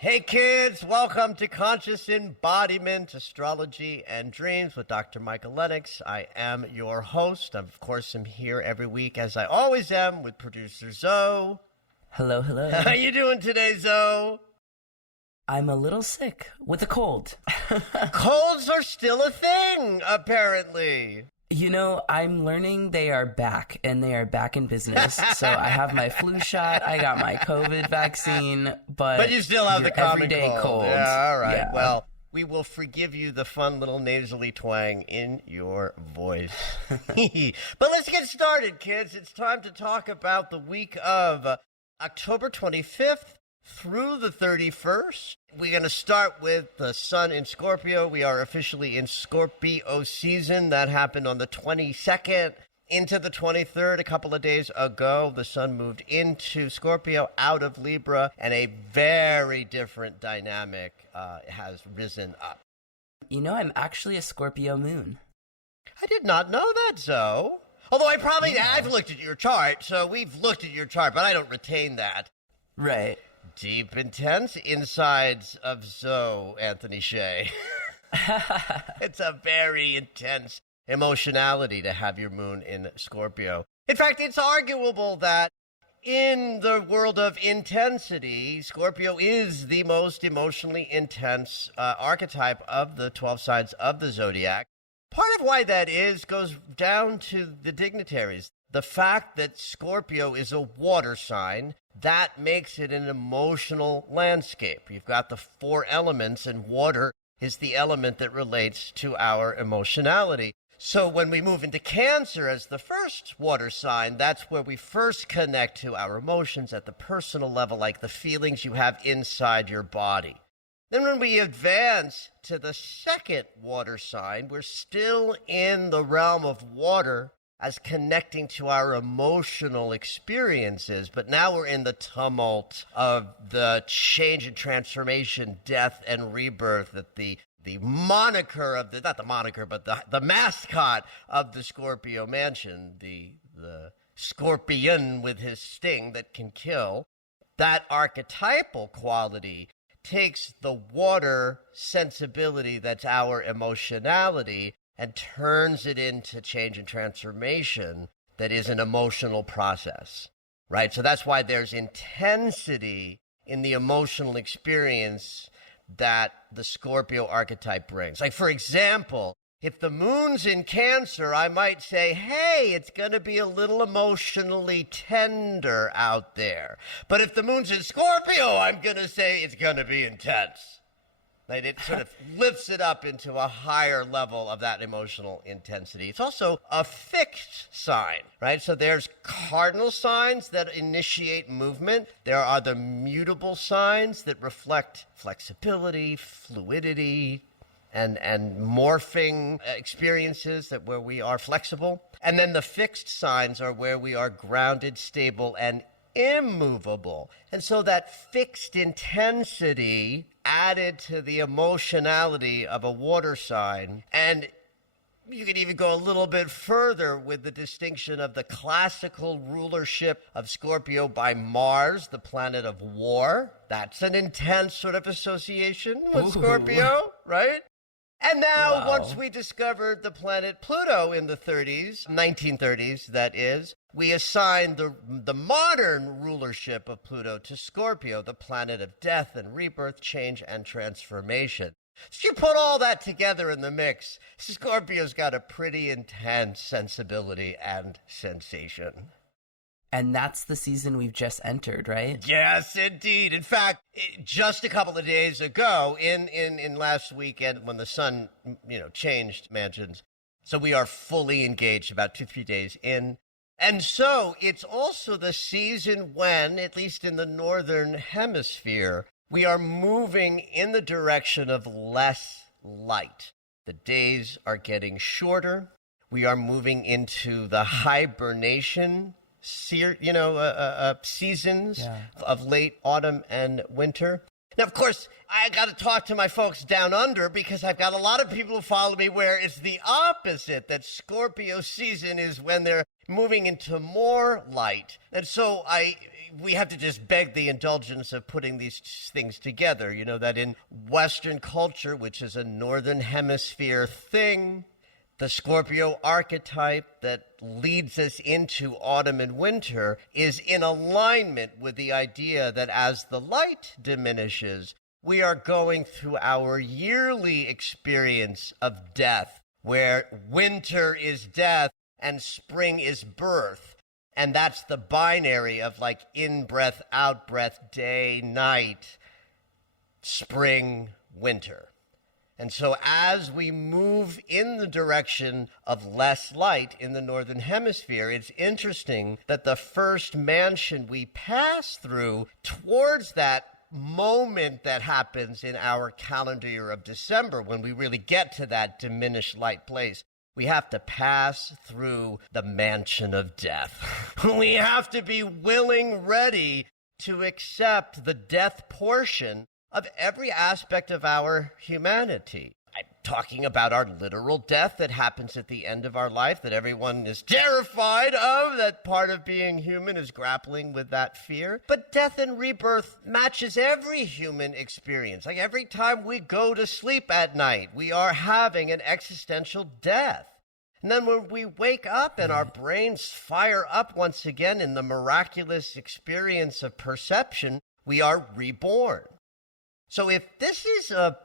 Hey kids, welcome to Conscious Embodiment, Astrology, and Dreams with Dr. Michael Lennox. I am your host. Of course, I'm here every week, as I always am, with producer Zoe. Hello, hello. How you doing today, Zoe? I'm a little sick with a cold. Colds are still a thing, apparently. You know, I'm learning they are back, and they are back in business. So I have my flu shot, I got my COVID vaccine, but you still have the common everyday cold. Yeah, all right. Yeah. Well, we will forgive you the fun little nasally twang in your voice. But let's get started, kids. It's time to talk about the week of October 25th through the 31st. We're going to start with the sun in Scorpio. We are officially in Scorpio season. That happened on the 22nd into the 23rd. A couple of days ago, the sun moved into Scorpio out of Libra, and a very different dynamic has risen up. You know, I'm actually a Scorpio moon. I did not know that, Zoe. Although I've looked at your chart, so we've looked at your chart, but I don't retain that. Right. Deep, intense insides of Zoe, Anthony Shea. It's a very intense emotionality to have your moon in Scorpio. In fact, it's arguable that in the world of intensity, Scorpio is the most emotionally intense archetype of the 12 signs of the zodiac. Part of why that is goes down to the dignitaries. The fact that Scorpio is a water sign, that makes it an emotional landscape. You've got the four elements, and water is the element that relates to our emotionality. So when we move into Cancer as the first water sign, that's where we first connect to our emotions at the personal level, like the feelings you have inside your body. Then when we advance to the second water sign, we're still in the realm of water as connecting to our emotional experiences, but now we're in the tumult of the change and transformation, death and rebirth, that the moniker of the, not the moniker, but the mascot of the Scorpio mansion, the scorpion with his sting that can kill, that archetypal quality takes the water sensibility that's our emotionality and turns it into change and transformation that is an emotional process, right? So that's why there's intensity in the emotional experience that the Scorpio archetype brings. Like, for example, if the moon's in Cancer, I might say, hey, it's going to be a little emotionally tender out there. But if the moon's in Scorpio, I'm going to say it's going to be intense. Like, it sort of lifts it up into a higher level of that emotional intensity. It's also a fixed sign, right? So there's cardinal signs that initiate movement. There are the mutable signs that reflect flexibility, fluidity, and morphing experiences that where we are flexible. And then the fixed signs are where we are grounded, stable, and immovable. And so that fixed intensity added to the emotionality of a water sign. And you could even go a little bit further with the distinction of the classical rulership of Scorpio by Mars, the planet of war. That's an intense sort of association with Scorpio, right? And now, once we discovered the planet Pluto in the 30s, 1930s, that is, we assigned the modern rulership of Pluto to Scorpio, the planet of death and rebirth, change and transformation. So you put all that together in the mix, Scorpio's got a pretty intense sensibility and sensation. And that's the season we've just entered, right? Yes, indeed. In fact, just a couple of days ago, in last weekend, when the sun, changed mansions, So we are fully engaged about 2-3 days in. And so it's also the season when, at least in the northern hemisphere, we are moving in the direction of less light. The days are getting shorter. We are moving into the hibernation seasons of late autumn and winter. Now, of course, I got to talk to my folks down under because I've got a lot of people who follow me where it's the opposite, that Scorpio season is when they're moving into more light. And so we have to just beg the indulgence of putting these things together. You know, that in Western culture, which is a northern hemisphere thing, the Scorpio archetype that leads us into autumn and winter is in alignment with the idea that as the light diminishes, we are going through our yearly experience of death, where winter is death and spring is birth. And that's the binary of like in-breath, out-breath, day, night, spring, winter. And so as we move in the direction of less light in the northern hemisphere, it's interesting that the first mansion we pass through towards that moment that happens in our calendar year of December, when we really get to that diminished light place, we have to pass through the mansion of death. We have to be willing, ready to accept the death portion of every aspect of our humanity. I'm talking about our literal death that happens at the end of our life, that everyone is terrified of, that part of being human is grappling with that fear. But death and rebirth matches every human experience. Like every time we go to sleep at night, we are having an existential death. And then when we wake up and our brains fire up once again in the miraculous experience of perception, we are reborn. So if this is a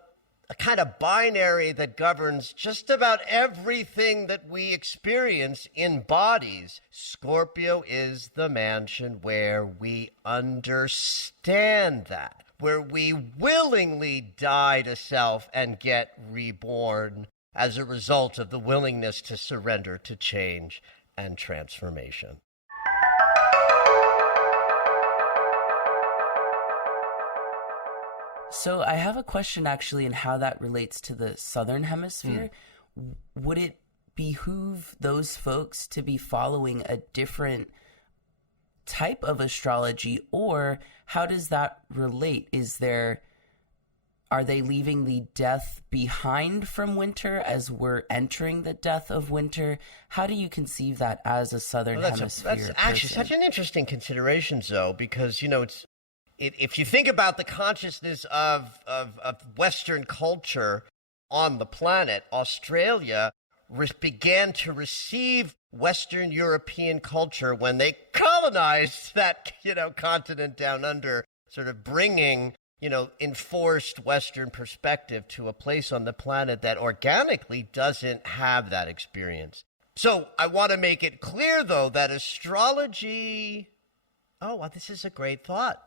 kind of binary that governs just about everything that we experience in bodies, Scorpio is the mansion where we understand that, where we willingly die to self and get reborn as a result of the willingness to surrender to change and transformation. So I have a question actually in how that relates to the southern hemisphere. Would it behoove those folks to be following a different type of astrology, or how does that relate? Are they leaving the death behind from winter as we're entering the death of winter? How do you conceive that as a southern hemisphere That's actually such an interesting consideration, Zoe, because, you know, if you think about the consciousness of Western culture on the planet, Australia began to receive Western European culture when they colonized that, continent down under, sort of bringing, enforced Western perspective to a place on the planet that organically doesn't have that experience. So I want to make it clear, though, that astrology... Oh, well, this is a great thought.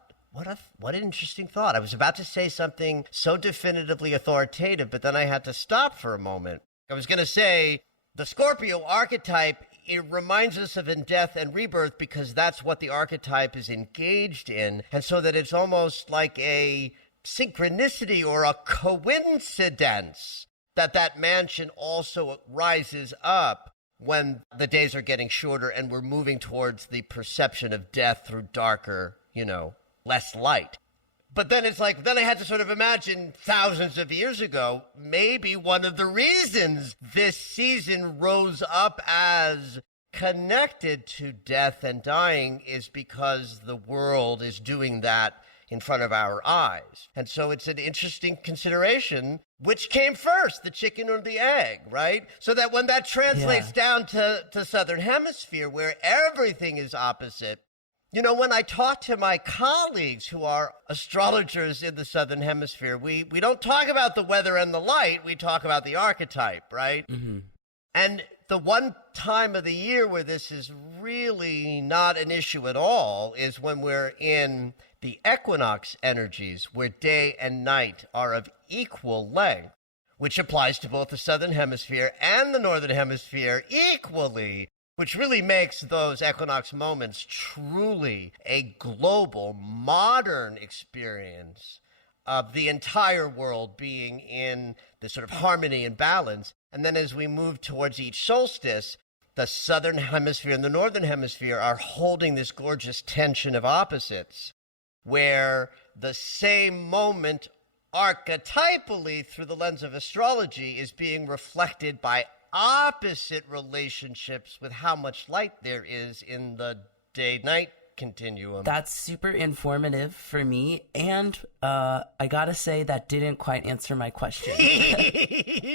What an interesting thought. I was about to say something so definitively authoritative, but then I had to stop for a moment. I was going to say the Scorpio archetype, it reminds us of in death and rebirth because that's what the archetype is engaged in. And so that it's almost like a synchronicity or a coincidence that mansion also rises up when the days are getting shorter and we're moving towards the perception of death through darker, less light. But then it's like, then I had to sort of imagine thousands of years ago, maybe one of the reasons this season rose up as connected to death and dying is because the world is doing that in front of our eyes. And so it's an interesting consideration, which came first, the chicken or the egg, right? So that when that translates down to Southern Hemisphere, where everything is opposite, when I talk to my colleagues who are astrologers in the Southern Hemisphere, we don't talk about the weather and the light, we talk about the archetype, right? Mm-hmm. And the one time of the year where this is really not an issue at all is when we're in the equinox energies, where day and night are of equal length, which applies to both the southern hemisphere and the northern hemisphere equally, which really makes those equinox moments truly a global, modern experience of the entire world being in this sort of harmony and balance. And then as we move towards each solstice, the southern hemisphere and the northern hemisphere are holding this gorgeous tension of opposites, where the same moment archetypally through the lens of astrology is being reflected by opposite relationships with how much light there is in the day-night continuum. That's super informative for me, and I gotta say that didn't quite answer my question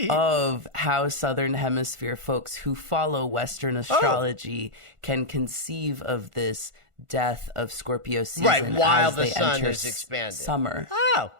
of how Southern Hemisphere folks who follow Western astrology can conceive of this death of Scorpio season while as the they sun enter is expanding. Summer. Oh,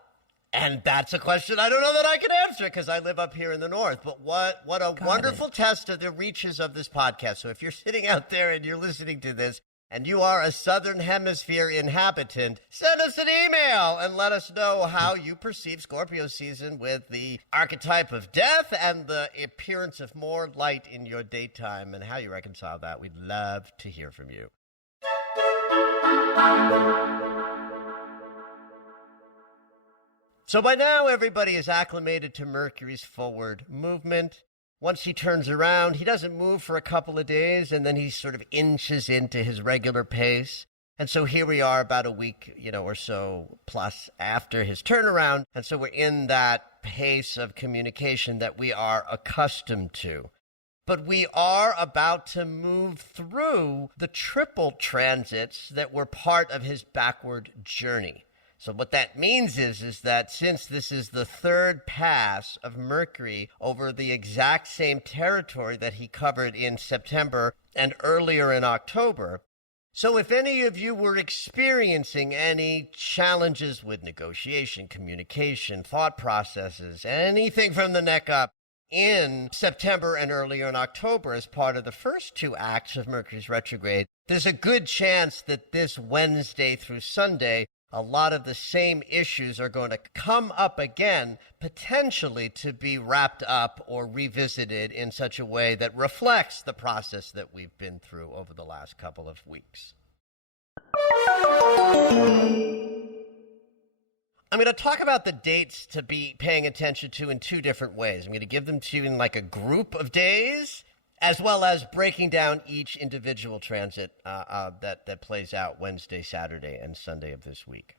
and that's a question I don't know that I can answer because I live up here in the north. But what a wonderful test of the reaches of this podcast. So if you're sitting out there and you're listening to this, and you are a Southern Hemisphere inhabitant, send us an email and let us know how you perceive Scorpio season with the archetype of death and the appearance of more light in your daytime and how you reconcile that. We'd love to hear from you. So by now, everybody is acclimated to Mercury's forward movement. Once he turns around, he doesn't move for a couple of days, and then he sort of inches into his regular pace. And so here we are about a week, or so plus after his turnaround. And so we're in that pace of communication that we are accustomed to. But we are about to move through the triple transits that were part of his backward journey. So what that means is that since this is the third pass of Mercury over the exact same territory that he covered in September and earlier in October, so if any of you were experiencing any challenges with negotiation, communication, thought processes, anything from the neck up in September and earlier in October as part of the first two acts of Mercury's retrograde, there's a good chance that this Wednesday through Sunday a lot of the same issues are going to come up again, potentially to be wrapped up or revisited in such a way that reflects the process that we've been through over the last couple of weeks. I'm going to talk about the dates to be paying attention to in two different ways. I'm going to give them to you in like a group of days, as well as breaking down each individual transit that plays out Wednesday, Saturday, and Sunday of this week.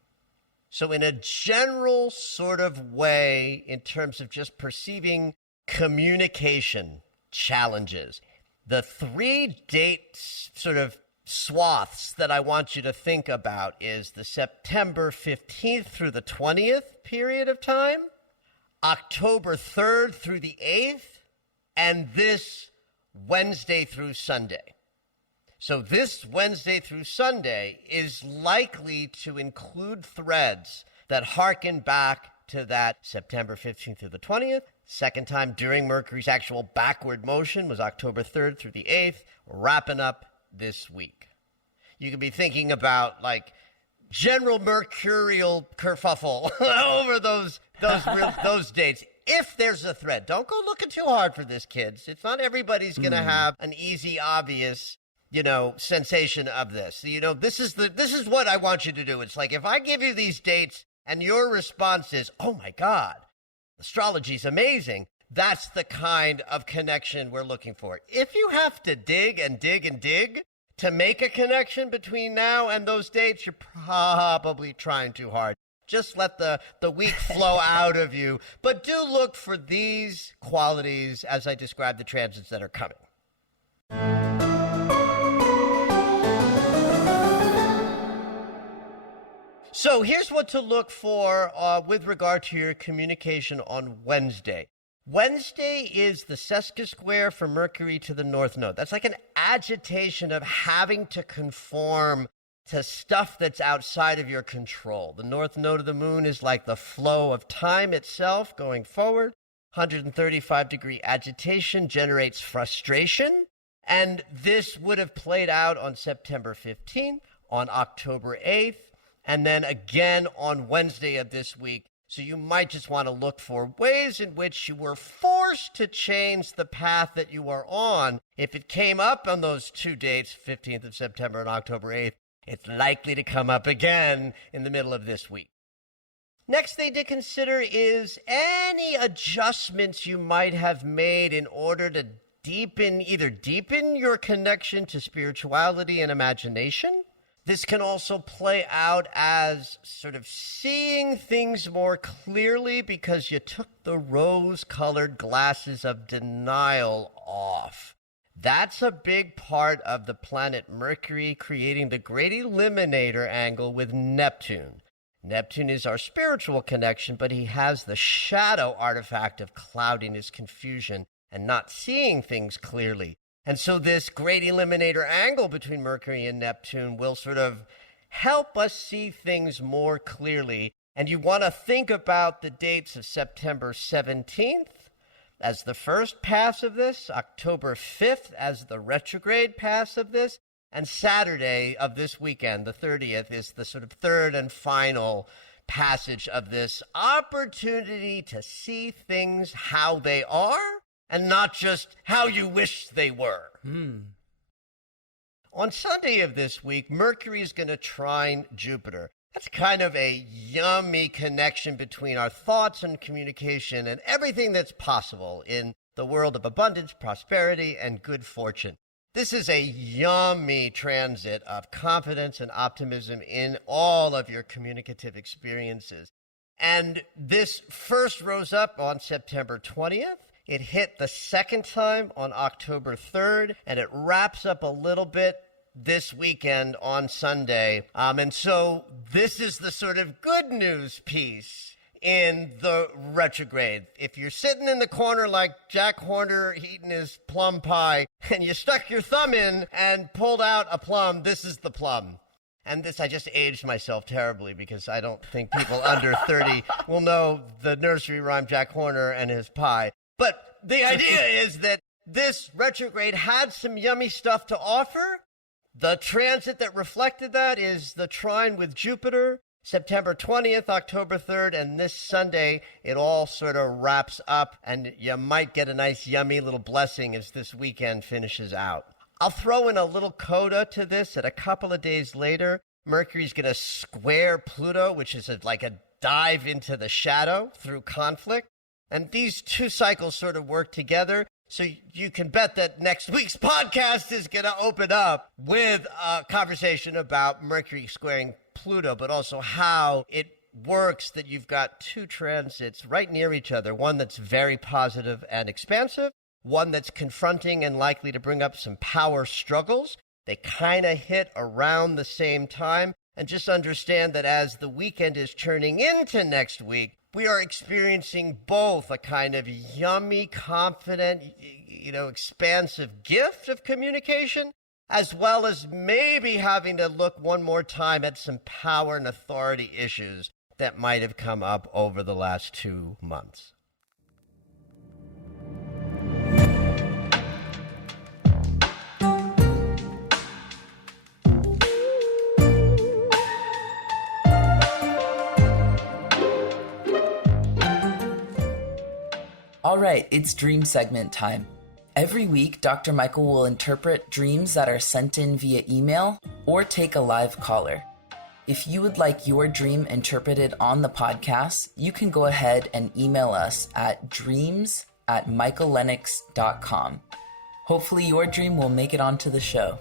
So in a general sort of way, in terms of just perceiving communication challenges, the 3 date sort of swaths that I want you to think about is the September 15th through the 20th period of time, October 3rd through the 8th, and this Wednesday through Sunday. So this Wednesday through Sunday is likely to include threads that harken back to that September 15th through the 20th. Second time during Mercury's actual backward motion was October 3rd through the 8th, wrapping up this week. You could be thinking about like general mercurial kerfuffle over those dates. If there's a thread, don't go looking too hard for this, kids. It's not everybody's going to have an easy, obvious, sensation of this. This is what I want you to do. It's like if I give you these dates and your response is, "Oh my God, astrology's amazing." That's the kind of connection we're looking for. If you have to dig and dig and dig to make a connection between now and those dates, you're probably trying too hard. Just let the week flow out of you. But do look for these qualities as I describe the transits that are coming. So here's what to look for with regard to your communication on Wednesday. Wednesday is the sesquisquare for Mercury to the North Node. That's like an agitation of having to conform to stuff that's outside of your control. The North Node of the Moon is like the flow of time itself going forward. 135-degree agitation generates frustration, and this would have played out on September 15th, on October 8th, and then again on Wednesday of this week. So you might just want to look for ways in which you were forced to change the path that you are on. If it came up on those two dates, 15th of September and October 8th, it's likely to come up again in the middle of this week. Next thing to consider is any adjustments you might have made in order to either deepen your connection to spirituality and imagination. This can also play out as sort of seeing things more clearly because you took the rose-colored glasses of denial off. That's a big part of the planet Mercury creating the great eliminator angle with Neptune. Neptune is our spiritual connection, but he has the shadow artifact of cloudiness, confusion, and not seeing things clearly. And so this great eliminator angle between Mercury and Neptune will sort of help us see things more clearly. And you want to think about the dates of September 17th as the first pass of this, October 5th as the retrograde pass of this, and Saturday of this weekend, the 30th, is the sort of third and final passage of this opportunity to see things how they are and not just how you wish they were. On Sunday of this week, Mercury is going to trine Jupiter. That's kind of a yummy connection between our thoughts and communication and everything that's possible in the world of abundance, prosperity, and good fortune. This is a yummy transit of confidence and optimism in all of your communicative experiences. And this first rose up on September 20th. It hit the second time on October 3rd, and it wraps up a little bit this weekend on Sunday. And so this is the sort of good news piece in the retrograde. If you're sitting in the corner like Jack Horner eating his plum pie, and you stuck your thumb in and pulled out a plum, this is the plum. And this, I just aged myself terribly because I don't think people under 30 will know the nursery rhyme Jack Horner and his pie. But the idea is that this retrograde had some yummy stuff to offer. The transit that reflected that is the trine with Jupiter, September 20th, October 3rd, and this Sunday, it all sort of wraps up, and you might get a nice, yummy little blessing as this weekend finishes out. I'll throw in a little coda to this that a couple of days later, Mercury's going to square Pluto, which is like a dive into the shadow through conflict. And these two cycles sort of work together. So you can bet that next week's podcast is going to open up with a conversation about Mercury squaring Pluto, but also how it works that you've got two transits right near each other, one that's very positive and expansive, one that's confronting and likely to bring up some power struggles. They kind of hit around the same time. And just understand that as the weekend is turning into next week, we are experiencing both a kind of yummy, confident, expansive gift of communication, as well as maybe having to look one more time at some power and authority issues that might have come up over the last 2 months. All right, it's dream segment time. Every week, Dr. Michael will interpret dreams that are sent in via email or take a live caller. If you would like your dream interpreted on the podcast, you can go ahead and email us at dreams@michaellennox.com. Hopefully your dream will make it onto the show.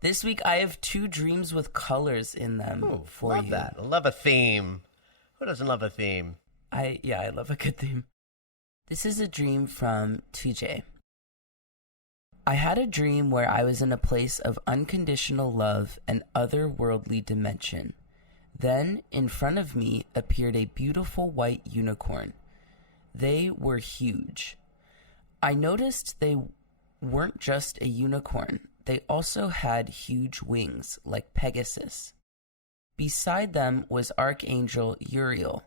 This week, I have 2 dreams with colors in them for love you. That. I love a theme. Who doesn't love a theme? I love a good theme. This is a dream from TJ. I had a dream where I was in a place of unconditional love and otherworldly dimension. Then, in front of me, appeared a beautiful white unicorn. They were huge. I noticed they weren't just a unicorn. They also had huge wings, like Pegasus. Beside them was Archangel Uriel,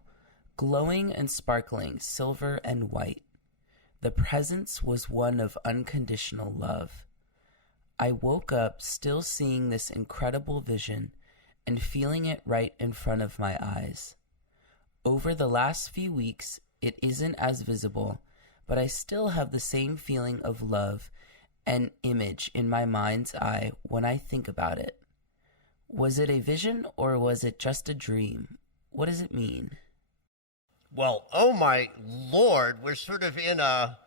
glowing and sparkling silver and white. The presence was one of unconditional love. I woke up still seeing this incredible vision and feeling it right in front of my eyes. Over the last few weeks, it isn't as visible, but I still have the same feeling of love and image in my mind's eye when I think about it. Was it a vision or was it just a dream? What does it mean? Well, oh my Lord, we're sort of in a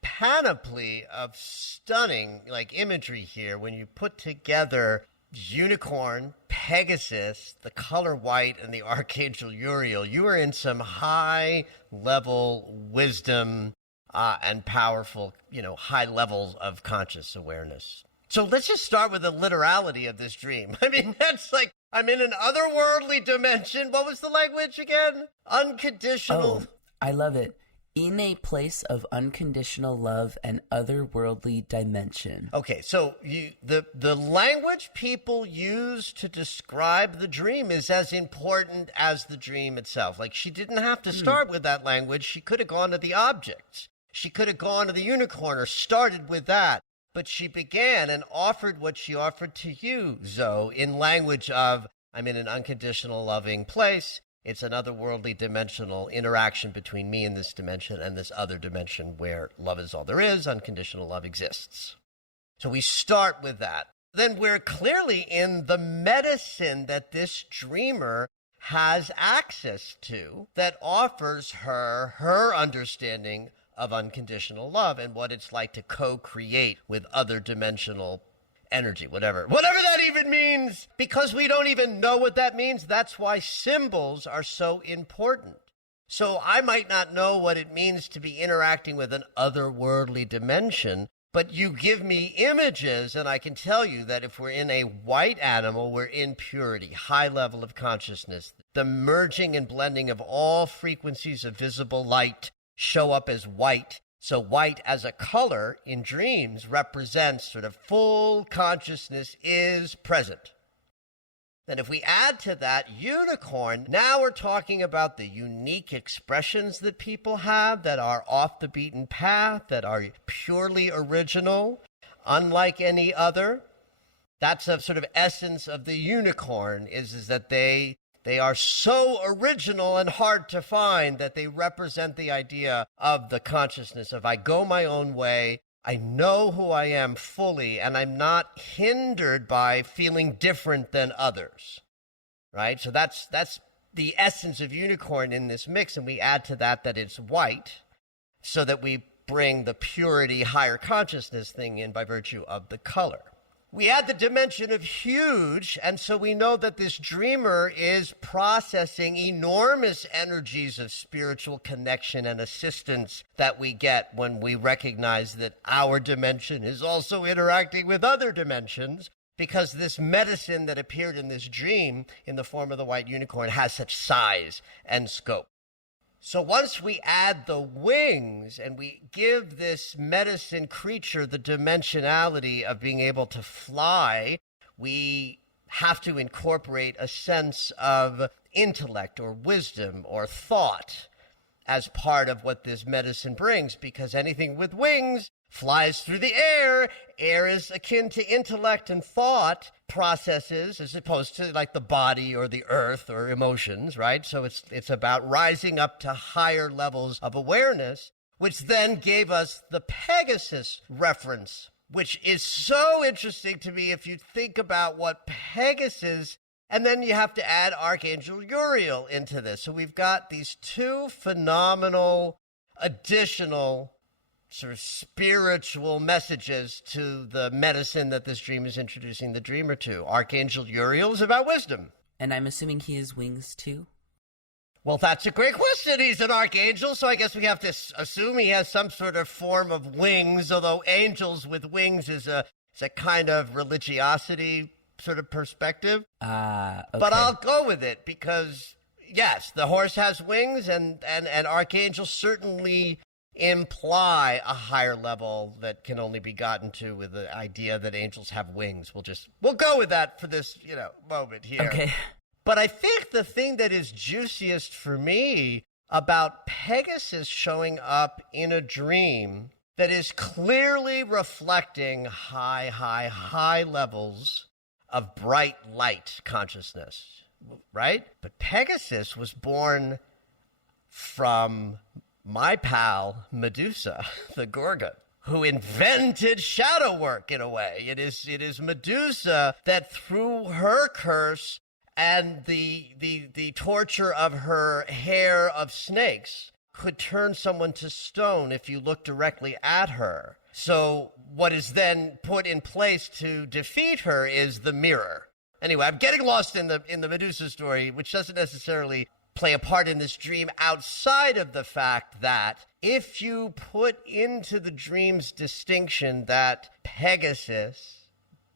panoply of stunning imagery here when you put together unicorn, Pegasus, the color white, and the Archangel Uriel. You are in some high level wisdom and powerful, high levels of conscious awareness. So let's just start with the literality of this dream. I mean, that's I'm in an otherworldly dimension. What was the language again? Unconditional. Oh, I love it. In a place of unconditional love and otherworldly dimension. Okay, so the language people use to describe the dream is as important as the dream itself. She didn't have to start with that language. She could have gone to the objects. She could have gone to the unicorn or started with that. But she began and offered what she offered to you, Zoe, in language of, I'm in an unconditional loving place. It's an otherworldly dimensional interaction between me in this dimension and this other dimension where love is all there is, unconditional love exists. So we start with that. Then we're clearly in the medicine that this dreamer has access to that offers her understanding of unconditional love and what it's like to co-create with other dimensional energy, whatever that even means. Because we don't even know what that means, that's why symbols are so important. So I might not know what it means to be interacting with an otherworldly dimension, but you give me images and I can tell you that if we're in a white animal, we're in purity, high level of consciousness. The merging and blending of all frequencies of visible light show up as white. So white as a color in dreams represents sort of full consciousness is present. Then if we add to that unicorn, now we're talking about the unique expressions that people have that are off the beaten path, that are purely original, unlike any other. That's a sort of essence of the unicorn is that they are so original and hard to find that they represent the idea of the consciousness of I go my own way, I know who I am fully, and I'm not hindered by feeling different than others, right? So that's the essence of unicorn in this mix, and we add to that it's white so that we bring the purity, higher consciousness thing in by virtue of the color. We add the dimension of huge, and so we know that this dreamer is processing enormous energies of spiritual connection and assistance that we get when we recognize that our dimension is also interacting with other dimensions, because this medicine that appeared in this dream in the form of the white unicorn has such size and scope. So once we add the wings and we give this medicine creature the dimensionality of being able to fly, we have to incorporate a sense of intellect or wisdom or thought as part of what this medicine brings, because anything with wings flies through the air. Air is akin to intellect and thought processes as opposed to the body or the earth or emotions, right? So it's about rising up to higher levels of awareness, which then gave us the Pegasus reference, which is so interesting to me if you think about what Pegasus, and then you have to add Archangel Uriel into this. So we've got these two phenomenal additional sort of spiritual messages to the medicine that this dream is introducing the dreamer to. Archangel Uriel is about wisdom. And I'm assuming he has wings too? Well, that's a great question. He's an archangel, so I guess we have to assume he has some sort of form of wings, although angels with wings is a kind of religiosity sort of perspective. Okay. But I'll go with it because, yes, the horse has wings, and archangels certainly imply a higher level that can only be gotten to with the idea that angels have wings. We'll go with that for this, moment here. Okay. But I think the thing that is juiciest for me about Pegasus showing up in a dream that is clearly reflecting high levels of bright light consciousness, right? But Pegasus was born from my pal Medusa, the Gorgon, who invented shadow work in a way. It is Medusa that through her curse and the torture of her hair of snakes could turn someone to stone if you look directly at her. So what is then put in place to defeat her is the mirror. Anyway, I'm getting lost in the Medusa story, which doesn't necessarily play a part in this dream outside of the fact that if you put into the dream's distinction that Pegasus,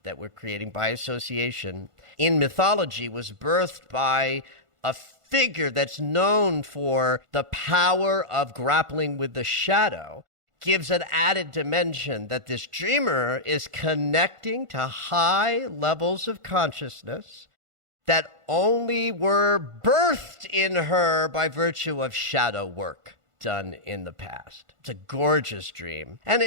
that we're creating by association, in mythology was birthed by a figure that's known for the power of grappling with the shadow, gives an added dimension that this dreamer is connecting to high levels of consciousness that only were birthed in her by virtue of shadow work done in the past. It's a gorgeous dream. And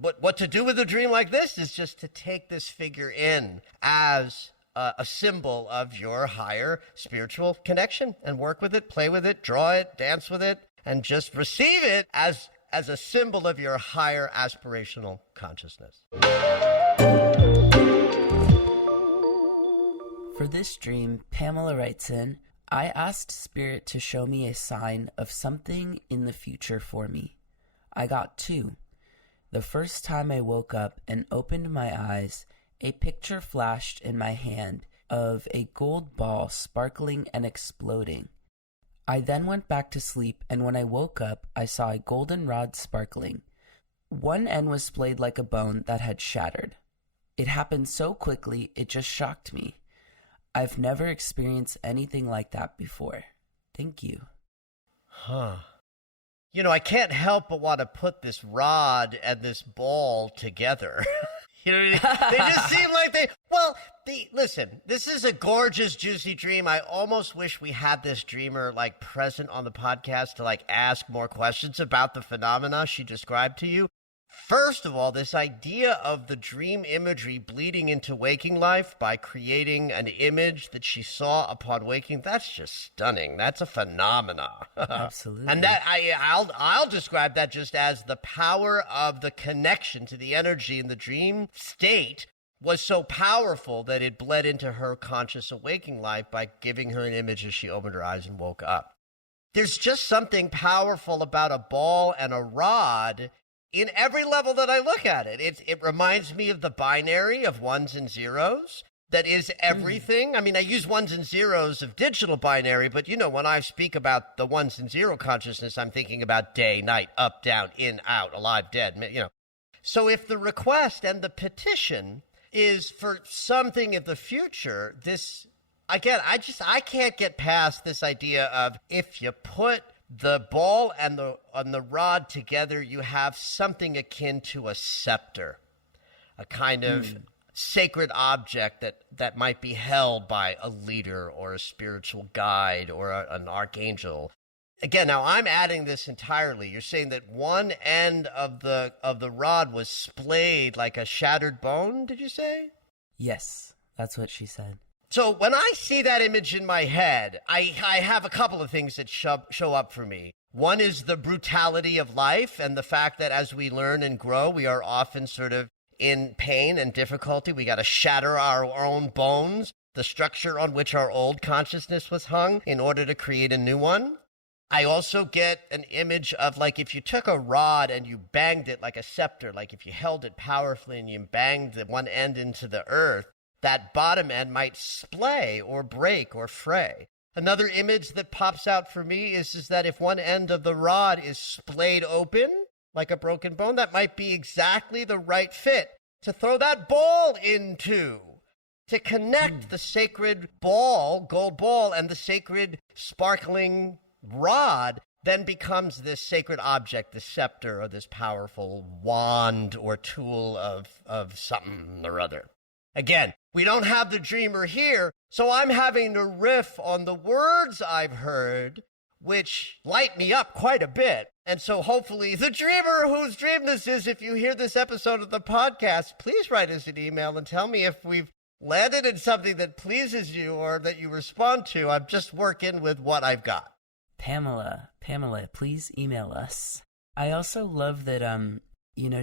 what to do with a dream like this is just to take this figure in as a symbol of your higher spiritual connection and work with it, play with it, draw it, dance with it, and just receive it as a symbol of your higher aspirational consciousness. For this dream, Pamela writes in, I asked Spirit to show me a sign of something in the future for me. I got two. The first time I woke up and opened my eyes, a picture flashed in my hand of a gold ball sparkling and exploding. I then went back to sleep, and when I woke up, I saw a golden rod sparkling. One end was splayed like a bone that had shattered. It happened so quickly, it just shocked me. I've never experienced anything like that before. Thank you. Huh. You know, I can't help but want to put this rod and this ball together. You know what I mean? They just seem like listen, this is a gorgeous, juicy dream. I almost wish we had this dreamer, present on the podcast to, ask more questions about the phenomena she described to you. First of all, this idea of the dream imagery bleeding into waking life by creating an image that she saw upon waking, that's just stunning. That's a phenomena. Absolutely. And that I'll describe that just as the power of the connection to the energy in the dream state was so powerful that it bled into her conscious awaking life by giving her an image as she opened her eyes and woke up. There's just something powerful about a ball and a rod in every level that I look at it. It reminds me of the binary of ones and zeros. That is everything. I mean, I use ones and zeros of digital binary, but when I speak about the ones and zero consciousness, I'm thinking about day, night, up, down, in, out, alive, dead, So if the request and the petition is for something in the future, I can't get past this idea of if you put the ball and the rod together, you have something akin to a scepter, a kind of sacred object that might be held by a leader or a spiritual guide or an archangel. Again, now I'm adding this entirely. You're saying that one end of the rod was splayed like a shattered bone, did you say? Yes, that's what she said. So when I see that image in my head, I have a couple of things that show up for me. One is the brutality of life and the fact that as we learn and grow, we are often sort of in pain and difficulty. We got to shatter our own bones, the structure on which our old consciousness was hung, in order to create a new one. I also get an image of if you took a rod and you banged it like a scepter, like if you held it powerfully and you banged the one end into the earth, that bottom end might splay or break or fray. Another image that pops out for me is that if one end of the rod is splayed open, like a broken bone, that might be exactly the right fit to throw that ball into, to connect the sacred ball, gold ball, and the sacred sparkling rod then becomes this sacred object, the scepter, or this powerful wand or tool of something or other. Again, we don't have the dreamer here, so I'm having to riff on the words I've heard, which light me up quite a bit. And so hopefully the dreamer whose dream this is, if you hear this episode of the podcast, please write us an email and tell me if we've landed in something that pleases you or that you respond to. I'm just working with what I've got. Pamela, please email us. I also love that,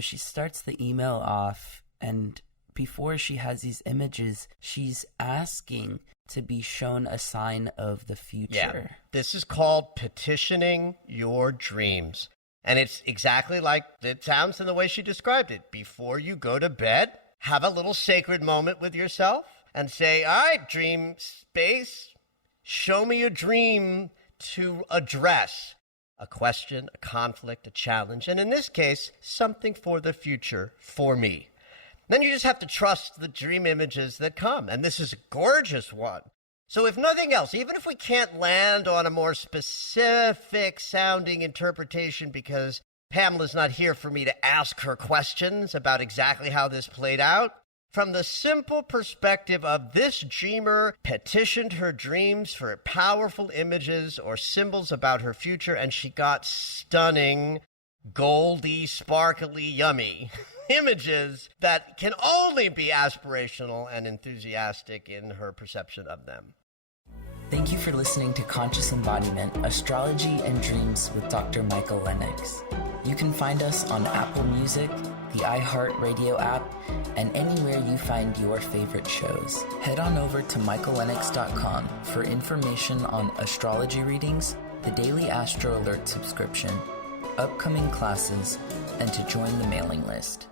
she starts the email off, and before she has these images, she's asking to be shown a sign of the future. Yeah. This is called petitioning your dreams. And it's exactly like it sounds in the way she described it. Before you go to bed, have a little sacred moment with yourself and say, all right, dream space, show me a dream to address. A question, a conflict, a challenge, and in this case, something for the future for me. Then you just have to trust the dream images that come, and this is a gorgeous one. So if nothing else, even if we can't land on a more specific sounding interpretation because Pamela's not here for me to ask her questions about exactly how this played out, from the simple perspective of this dreamer petitioned her dreams for powerful images or symbols about her future, and she got stunning, goldy, sparkly, yummy images that can only be aspirational and enthusiastic in her perception of them. Thank you for listening to Conscious Embodiment, Astrology and Dreams with Dr. Michael Lennox. You can find us on Apple Music, the iHeartRadio app, and anywhere you find your favorite shows. Head on over to michaellennox.com for information on astrology readings, the Daily Astro Alert subscription, upcoming classes, and to join the mailing list.